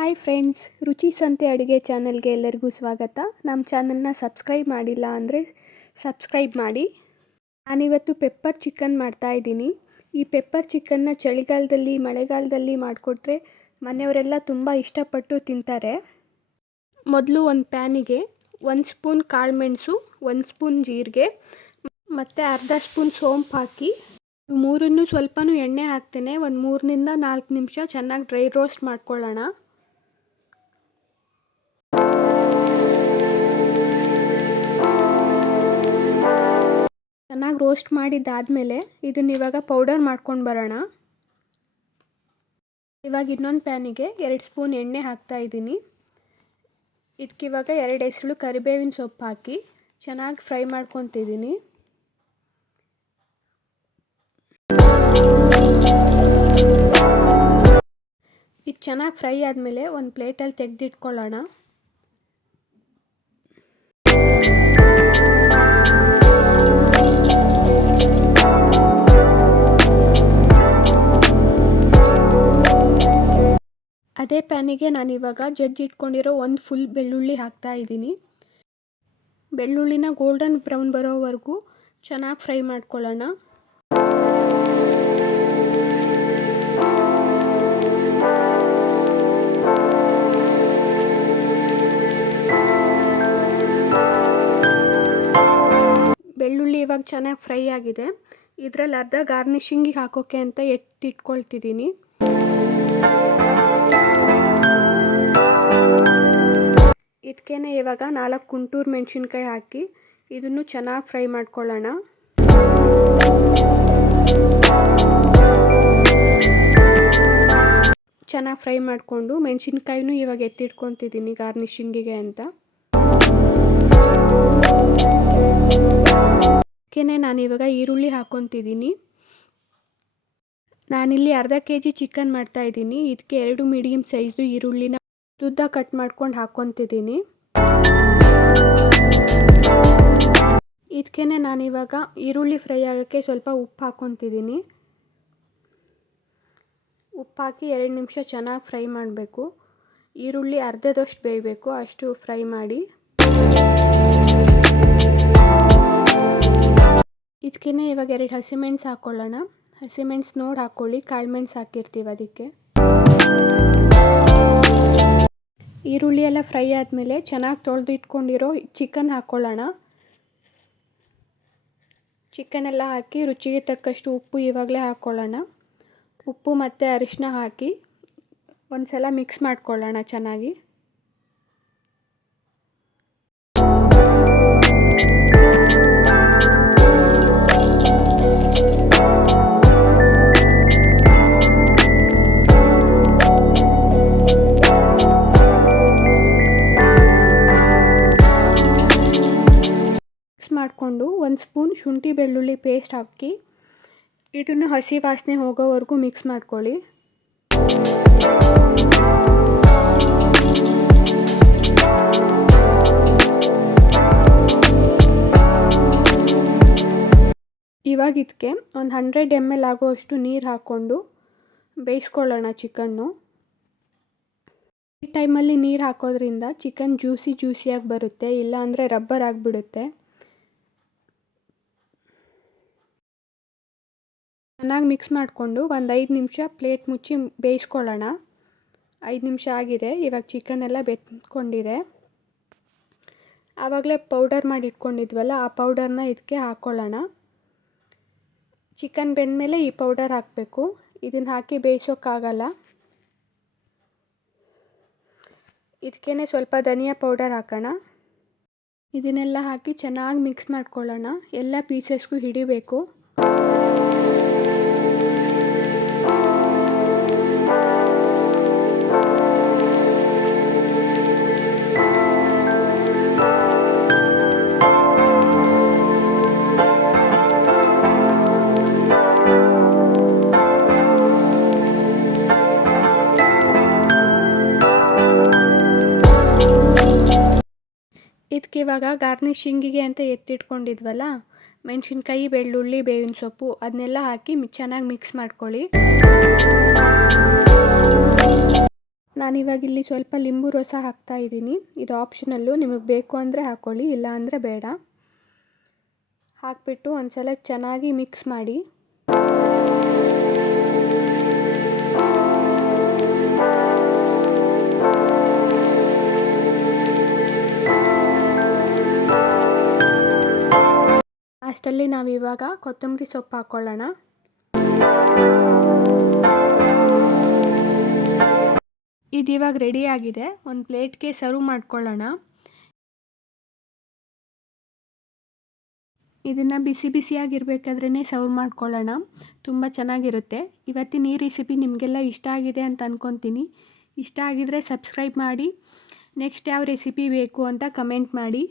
Hi friends, ರುಚಿ ಸಂತೆ ಅಡುಗೆ ಚಾನಲ್ಗೆ ಎಲ್ಲರಿಗೂ ಸ್ವಾಗತ. ನಮ್ಮ ಚಾನಲ್ನ ಸಬ್ಸ್ಕ್ರೈಬ್ ಮಾಡಿಲ್ಲ ಅಂದರೆ ಸಬ್ಸ್ಕ್ರೈಬ್ ಮಾಡಿ. ನಾನಿವತ್ತು ಪೆಪ್ಪರ್ ಚಿಕನ್ ಮಾಡ್ತಾಯಿದ್ದೀನಿ. ಈ ಪೆಪ್ಪರ್ ಚಿಕನ್ನ ಚಳಿಗಾಲದಲ್ಲಿ ಮಳೆಗಾಲದಲ್ಲಿ ಮಾಡಿಕೊಟ್ರೆ ಮನೆಯವರೆಲ್ಲ ತುಂಬ ಇಷ್ಟಪಟ್ಟು ತಿಂತಾರೆ. ಮೊದಲು ಒಂದು ಪ್ಯಾನಿಗೆ 1 ಸ್ಪೂನ್ ಕಾಳುಮೆಣಸು, 1 ಸ್ಪೂನ್ ಜೀರಿಗೆ ಮತ್ತು ಅರ್ಧ ಸ್ಪೂನ್ ಸೋಂಪು ಹಾಕಿ ಮೂರನ್ನು ಸ್ವಲ್ಪನೂ ಎಣ್ಣೆ ಹಾಕ್ತೇನೆ ಒಂದು 3 ನಿಂದ 4 ನಿಮಿಷ ಚೆನ್ನಾಗಿ ಡ್ರೈ ರೋಸ್ಟ್ ಮಾಡ್ಕೊಳ್ಳೋಣ. ಚೆನ್ನಾಗಿ ರೋಸ್ಟ್ ಮಾಡಿದ್ದಾದಮೇಲೆ ಇದನ್ನ ಇವಾಗ ಪೌಡರ್ ಮಾಡ್ಕೊಂಡು ಬರೋಣ. ಇವಾಗ ಇನ್ನೊಂದು ಪ್ಯಾನಿಗೆ 2 ಸ್ಪೂನ್ ಎಣ್ಣೆ ಹಾಕ್ತಾ ಇದ್ದೀನಿ. ಇದಕ್ಕಿವಾಗ 2 ಹೆಸರು ಕರಿಬೇವಿನ ಸೊಪ್ಪು ಹಾಕಿ ಚೆನ್ನಾಗಿ ಫ್ರೈ ಮಾಡ್ಕೊತಿದ್ದೀನಿ. ಇದು ಚೆನ್ನಾಗಿ ಫ್ರೈ ಆದಮೇಲೆ ಒಂದು ಪ್ಲೇಟಲ್ಲಿ ತೆಗೆದಿಟ್ಕೊಳ್ಳೋಣ. ಅದೇ ಪ್ಯಾನಿಗೆ ನಾನಿವಾಗ ಜಜ್ಜಿಟ್ಕೊಂಡಿರೋ ಒಂದು ಫುಲ್ ಬೆಳ್ಳುಳ್ಳಿ ಹಾಕ್ತಾ ಇದ್ದೀನಿ. ಬೆಳ್ಳುಳ್ಳಿನ ಗೋಲ್ಡನ್ ಬ್ರೌನ್ ಬರೋವರೆಗೂ ಚೆನ್ನಾಗಿ ಫ್ರೈ ಮಾಡ್ಕೊಳ್ಳೋಣ. ಬೆಳ್ಳುಳ್ಳಿ ಇವಾಗ ಚೆನ್ನಾಗಿ ಫ್ರೈ ಆಗಿದೆ. ಇದರಲ್ಲಿ ಅರ್ಧ ಗಾರ್ನಿಷಿಂಗಿಗೆ ಹಾಕೋಕ್ಕೆ ಅಂತ ಎತ್ತಿಟ್ಕೊಳ್ತಿದ್ದೀನಿ. ಇದಕ್ಕೇನೆ ಇವಾಗ 4 ಗುಂಟೂರು ಮೆಣಸಿನ್ಕಾಯಿ ಹಾಕಿ ಇದನ್ನು ಚೆನ್ನಾಗಿ ಫ್ರೈ ಮಾಡ್ಕೊಳ್ಳೋಣ. ಚೆನ್ನಾಗಿ ಫ್ರೈ ಮಾಡಿಕೊಂಡು ಮೆಣಸಿನ್ಕಾಯಿನೂ ಇವಾಗ ಎತ್ತಿಟ್ಕೊತಿದ್ದೀನಿ ಗಾರ್ನಿಷಿಂಗಿಗೆ ಅಂತ. ಅದಕ್ಕೇನೆ ನಾನಿವಾಗ ಈರುಳ್ಳಿ ಹಾಕ್ಕೊತಿದ್ದೀನಿ. ನಾನಿಲ್ಲಿ ಅರ್ಧ kg ಚಿಕನ್ ಮಾಡ್ತಾಯಿದ್ದೀನಿ. ಇದಕ್ಕೆ 2 ಮೀಡಿಯಮ್ ಸೈಜು ಈರುಳ್ಳಿನ ಉದ್ದ ಕಟ್ ಮಾಡ್ಕೊಂಡು ಹಾಕ್ಕೊತಿದ್ದೀನಿ. ಇದಕ್ಕೇನೆ ನಾನಿವಾಗ ಈರುಳ್ಳಿ ಫ್ರೈ ಆಗೋಕ್ಕೆ ಸ್ವಲ್ಪ ಉಪ್ಪು ಹಾಕ್ಕೊತಿದ್ದೀನಿ. ಉಪ್ಪು ಹಾಕಿ 2 ನಿಮಿಷ ಚೆನ್ನಾಗಿ ಫ್ರೈ ಮಾಡಬೇಕು. ಈರುಳ್ಳಿ ಅರ್ಧದಷ್ಟು ಬೇಯಬೇಕು, ಅಷ್ಟು ಫ್ರೈ ಮಾಡಿ. ಇದಕ್ಕೇನೆ ಇವಾಗ 2 ಹಸಿಮೆಣಸು ಹಾಕ್ಕೊಳ್ಳೋಣ. ಹಸಿಮೆಣಸು ನೋಡಿ ಹಾಕ್ಕೊಳ್ಳಿ, ಕಾಳುಮೆಣಸು ಹಾಕಿರ್ತೀವಿ ಅದಕ್ಕೆ. ಈರುಳ್ಳಿ ಎಲ್ಲ ಫ್ರೈ ಆದಮೇಲೆ ಚೆನ್ನಾಗಿ ತೊಳೆದಿಟ್ಕೊಂಡಿರೋ ಚಿಕನ್ ಹಾಕ್ಕೊಳ್ಳೋಣ. ಚಿಕನ್ ಎಲ್ಲ ಹಾಕಿ ರುಚಿಗೆ ತಕ್ಕಷ್ಟು ಉಪ್ಪು ಇವಾಗಲೇ ಹಾಕ್ಕೊಳ್ಳೋಣ. ಉಪ್ಪು ಮತ್ತು ಅರಿಶಿನ ಹಾಕಿ ಒಂದು ಸಲ ಮಿಕ್ಸ್ ಮಾಡ್ಕೊಳ್ಳೋಣ ಚೆನ್ನಾಗಿ. ಮಾಡಿಕೊಂಡು 1 ಸ್ಪೂನ್ ಶುಂಠಿ ಬೆಳ್ಳುಳ್ಳಿ ಪೇಸ್ಟ್ ಹಾಕಿ ಇದನ್ನು ಹಸಿ ವಾಸನೆ ಹೋಗೋವರೆಗೂ ಮಿಕ್ಸ್ ಮಾಡ್ಕೊಳ್ಳಿ. ಇವಾಗ ಇದಕ್ಕೆ ಒಂದು 100 ml ಆಗುವಷ್ಟು ನೀರು ಹಾಕ್ಕೊಂಡು ಬೇಯಿಸ್ಕೊಳ್ಳೋಣ ಚಿಕನ್ನು. ಈ ಟೈಮಲ್ಲಿ ನೀರು ಹಾಕೋದ್ರಿಂದ ಚಿಕನ್ ಜ್ಯೂಸಿಯಾಗಿ ಬರುತ್ತೆ, ಇಲ್ಲ ಅಂದರೆ ರಬ್ಬರ್ ಆಗಿಬಿಡುತ್ತೆ. ಚೆನ್ನಾಗಿ ಮಿಕ್ಸ್ ಮಾಡಿಕೊಂಡು ಒಂದು 5 ನಿಮಿಷ ಪ್ಲೇಟ್ ಮುಚ್ಚಿ ಬೇಯಿಸ್ಕೊಳ್ಳೋಣ. 5 ನಿಮಿಷ ಆಗಿದೆ. ಇವಾಗ ಚಿಕನ್ ಎಲ್ಲ ಬೆಂದ್ಕೊಂಡಿದೆ. ಆವಾಗಲೇ ಪೌಡರ್ ಮಾಡಿ ಇಟ್ಕೊಂಡಿದ್ವಲ್ಲ, ಆ ಪೌಡರ್ನ ಇದಕ್ಕೆ ಹಾಕ್ಕೊಳ್ಳೋಣ. ಚಿಕನ್ ಬೆಂದಮೇಲೆ ಈ ಪೌಡರ್ ಹಾಕಬೇಕು. ಇದನ್ನು ಹಾಕಿ ಬೇಯಿಸೋಕ್ಕಾಗಲ್ಲ. ಇದಕ್ಕೇನೆ ಸ್ವಲ್ಪ ಧನಿಯಾ ಪೌಡರ್ ಹಾಕೋಣ. ಇದನ್ನೆಲ್ಲ ಹಾಕಿ ಚೆನ್ನಾಗಿ ಮಿಕ್ಸ್ ಮಾಡ್ಕೊಳ್ಳೋಣ. ಎಲ್ಲ ಪೀಸಸ್ಗೂ ಹಿಡಿಬೇಕು. ಇದಕ್ಕೆ ಇವಾಗ ಗಾರ್ನಿಷಿಂಗಿಗೆ ಅಂತ ಎತ್ತಿಟ್ಕೊಂಡಿದ್ವಲ್ಲ, ಮೆಣಸಿನ್ಕಾಯಿ, ಬೆಳ್ಳುಳ್ಳಿ, ಬೇವಿನ ಸೊಪ್ಪು ಅದನ್ನೆಲ್ಲ ಹಾಕಿ ಚೆನ್ನಾಗಿ ಮಿಕ್ಸ್ ಮಾಡ್ಕೊಳ್ಳಿ. ನಾನಿವಾಗ ಇಲ್ಲಿ ಸ್ವಲ್ಪ ಲಿಂಬು ರಸ ಹಾಕ್ತಾ ಇದ್ದೀನಿ. ಇದು ಆಪ್ಷನಲ್ಲು, ನಿಮಗೆ ಬೇಕು ಅಂದರೆ ಹಾಕ್ಕೊಳ್ಳಿ, ಇಲ್ಲ ಅಂದರೆ ಬೇಡ. ಹಾಕಿಬಿಟ್ಟು ಒಂದ್ಸಲ ಚೆನ್ನಾಗಿ ಮಿಕ್ಸ್ ಮಾಡಿ. ಲಾಸ್ಟಲ್ಲಿ ನಾವಿವಾಗ ಕೊತ್ತಂಬರಿ ಸೊಪ್ಪು ಹಾಕ್ಕೊಳ್ಳೋಣ. ಇದಿವಾಗ ರೆಡಿಯಾಗಿದೆ. ಒಂದು ಪ್ಲೇಟ್ಗೆ ಸರ್ವ್ ಮಾಡ್ಕೊಳ್ಳೋಣ. ಇದನ್ನು ಬಿಸಿ ಬಿಸಿಯಾಗಿರಬೇಕಾದ್ರೇ ಸರ್ವ್ ಮಾಡ್ಕೊಳ್ಳೋಣ. ತುಂಬ ಚೆನ್ನಾಗಿರುತ್ತೆ. ಇವತ್ತಿನ ಈ ರೆಸಿಪಿ ನಿಮಗೆಲ್ಲ ಇಷ್ಟ ಆಗಿದೆ ಅಂತ ಅಂದ್ಕೊತೀನಿ. ಇಷ್ಟ ಆಗಿದರೆ ಸಬ್ಸ್ಕ್ರೈಬ್ ಮಾಡಿ. ನೆಕ್ಸ್ಟ್ ಯಾವ ರೆಸಿಪಿ ಬೇಕು ಅಂತ ಕಮೆಂಟ್ ಮಾಡಿ.